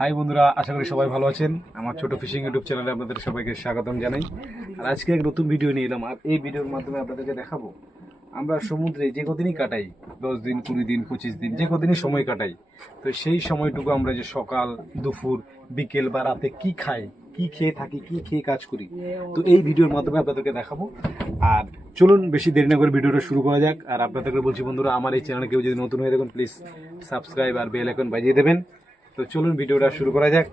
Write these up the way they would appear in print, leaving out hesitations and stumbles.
High বন্ধুরা, আশা করি সবাই ভালো আছেন। আমার ছোট ফিশিং ইউটিউব চ্যানেলে আপনাদের সবাইকে স্বাগতম জানাই। আর আজকে এক নতুন ভিডিও নিয়ে এলাম। আর এই ভিডিওর মাধ্যমে আপনাদেরকে দেখাবো আমরা সমুদ্রে যে কদিনই কাটাই, 10 দিন, 20 দিন, 25 দিন, যে কদিনই সময় কাটাই, তো সেই সময়টুকু আমরা যে সকাল, দুপুর, বিকেল বা রাতে কি খাই, কি খেয়ে থাকি, কি খেয়ে কাজ করি, তো এই ভিডিওর মাধ্যমে আপনাদেরকে দেখাবো। আর চলুন বেশি দেরি না করে ভিডিওটা শুরু করা যাক। আর আপনাদেরকে বলছি বন্ধুরা, আমার এই চ্যানেলে কেউ যদি নতুন হয়ে দেখুন, প্লিজ সাবস্ক্রাইব আর বেল আইকন বাজিয়ে দেবেন। তো চলুন ভিডিওটা শুরু করা যাক।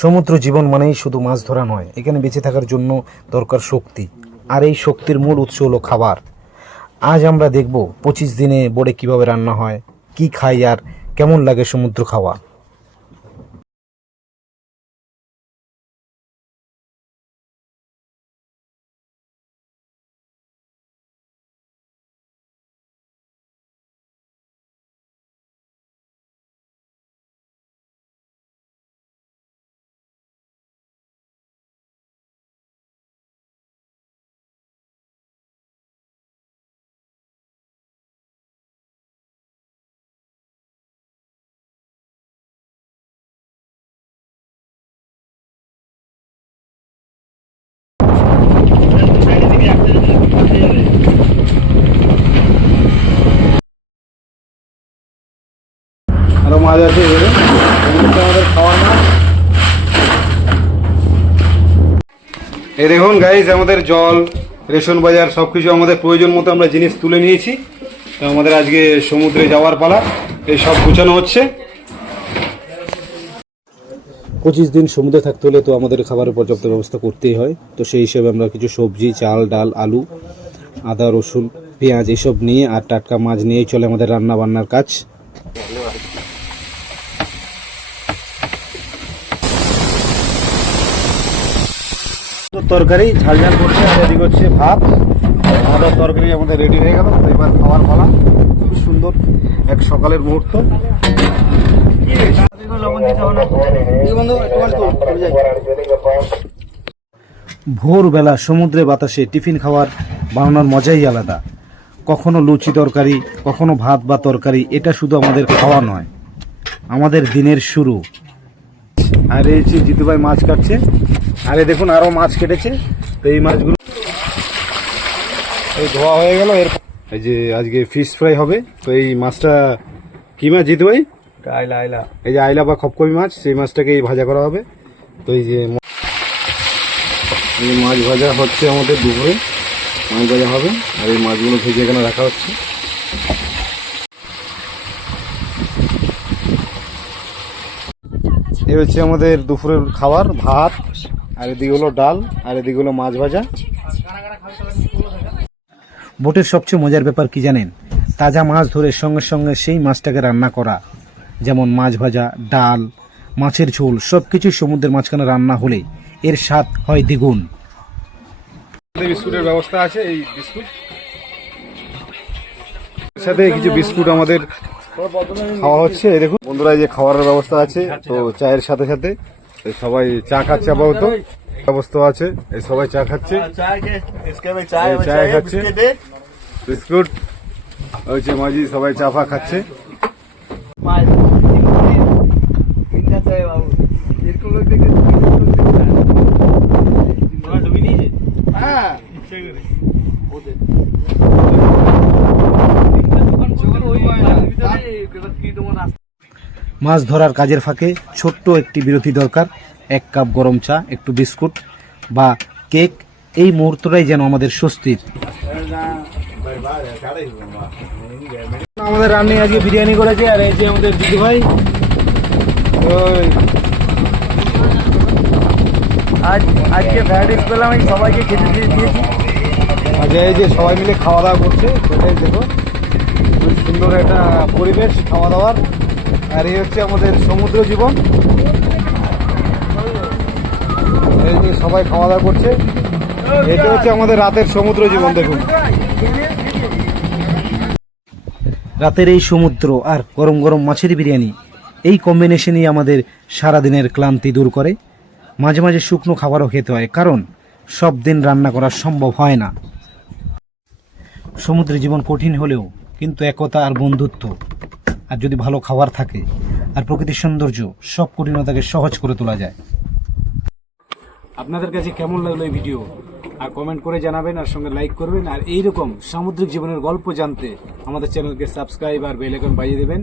সমুদ্র জীবন মানেই শুধু মাছ ধরা নয়, এখানে বেঁচে থাকার জন্য দরকার শক্তি, আর এই শক্তির মূল উৎস হলো খাবার। আজ আমরা দেখব 25 দিনে বোটে কিভাবে রান্না হয়, কি খাই আর কেমন লাগে সমুদ্র খাওয়া। আরো মাছ আছে আমাদের খাওয়ার মাছ। এই দেখুন গাইজ, আমাদের জল, রেশন বাজার সবকিছু আমাদের প্রয়োজন মতো আমরা জিনিস তুলে নিয়েছি। তো আমাদের আজকে সমুদ্রে যাওয়ার পালা, এই সব গুছানো হচ্ছে। 25 দিন সমুদ্রে থাকতে হলে তো আমাদের খাবারের পর্যাপ্ত ব্যবস্থা করতেই হয়। তো সেই হিসেবে আমরা কিছু সবজি, চাল, ডাল, আলু, আদা, রসুন, পেঁয়াজ এসব নিয়ে আর টাটকা মাছ নিয়েই চলে আমাদের রান্না বান্নার কাজ। তরকারি ঝাল ঝাল করছে, আর এদিকে হচ্ছে ভাত। আমাদের তরকারি আমাদের রেডি হয়ে গেল। তো এবার খাওয়ার পালা। খুব সুন্দর এক সকালের মুহূর্ত। ভোরবেলা সমুদ্রে বাতাসে টিফিন খাওয়ার বানানোর মজাই আলাদা। কখনো লুচি তরকারি, কখনো ভাত বা তরকারি। এটা শুধু আমাদের খাওয়া নয়, আমাদের দিনের শুরু। আর এই যে জিতু ভাই মাছ কাটছে, আরে দেখুন আরো মাছ কেটেছে। তো এই মাছগুলো এই ধোয়া হয়ে গেল। এরপর এই যে আজকে ফিশ ফ্রাই হবে। তো এই মাছটা কি মাছ জিতু ভাই? আইলা। আইলা, এই যে আইলা বা খপকপি মাছ, সেই মাছটাকে এই ভাজা করা হবে। তো এই যে মাছ ভাজা হচ্ছে, আমাদের দুপুরে মাছ ভাজা হবে। আর এই মাছগুলো ভেজে এখানে রাখা হচ্ছে। এই হচ্ছে আমাদের দুপুরের খাবার, ভাত, আর এদিকে হলো ডাল, আর এদিকে হলো মাছ ভাজা। বোটের সবচেয়ে মজার ব্যাপার কি জানেন? তাজা মাছ ধরে সঙ্গে সঙ্গে সেই মাছটাকে রান্না করা। যেমন মাছ ভাজা, ডাল, মাছের ঝোল, সবকিছু সমুদ্রের মাঝখানে রান্না হলে এর স্বাদ হয় দ্বিগুণ। বিস্কুটের ব্যবস্থা আছে, এই বিস্কুট সাথে কিছু বিস্কুট আমাদের খাওয়া হচ্ছে। এই দেখুন বন্ধুরা, এই যে খাওয়ারের ব্যবস্থা আছে। তো চায়ের সাথে সাথে সবাই চা খাচ্ছে, আপাতত ব্যবস্থা আছে। এই সবাই চা খাচ্ছে, চা খাচ্ছে, বিস্কুট হচ্ছে, মাঝি সবাই চা ফা খাচ্ছে। মাছ ধরার কাজের ফাঁকে ছোট্ট একটি বিরতি দরকার। 1 কাপ গরম চা, একটু বিস্কুট বা কেক, এই মুহূর্তটাই যেন আমাদের স্বস্তির। আমাদের রান্নায় আজকে বিরিয়ানি করেছে। আর এই যে আমাদের দিদি ভাই, আজকে ফ্রাইড রাইস পেলাম, আমি সবাইকে খেতে দিয়েছি। আচ্ছা, এই যে সবাই মিলে খাওয়া দাওয়া করছে, সেটাই দেখো খুব সুন্দর একটা পরিবেশ খাওয়া দাওয়ার। আর এই হচ্ছে আমাদের সমুদ্র জীবন। একসঙ্গে সবাই খাওয়া দাওয়া করছে। এটা হচ্ছে আমাদের রাতের সমুদ্র জীবন। দেখুন রাতের এই সমুদ্র আর গরম গরম মাছের বিরিয়ানি, এই কম্বিনেশনই আমাদের সারাদিনের ক্লান্তি দূর করে। মাঝে মাঝে শুকনো খাবারও খেতে হয়, কারণ সব দিন রান্না করা সম্ভব হয় না। সমুদ্রের জীবন কঠিন হলেও কিন্তু একতা আর বন্ধুত্ব আর যদি ভালো খাবার থাকে আর প্রকৃতির সৌন্দর্য, সব কঠিনতাকে সহজ করে তোলা যায়। আপনাদের কাছে কেমন লাগলো এই ভিডিও আর কমেন্ট করে জানাবেন, আর সঙ্গে লাইক করবেন। আর এইরকম সামুদ্রিক জীবনের গল্প জানতে আমাদের চ্যানেলকে সাবস্ক্রাইব আর বেল আইকন বাজিয়ে দেবেন।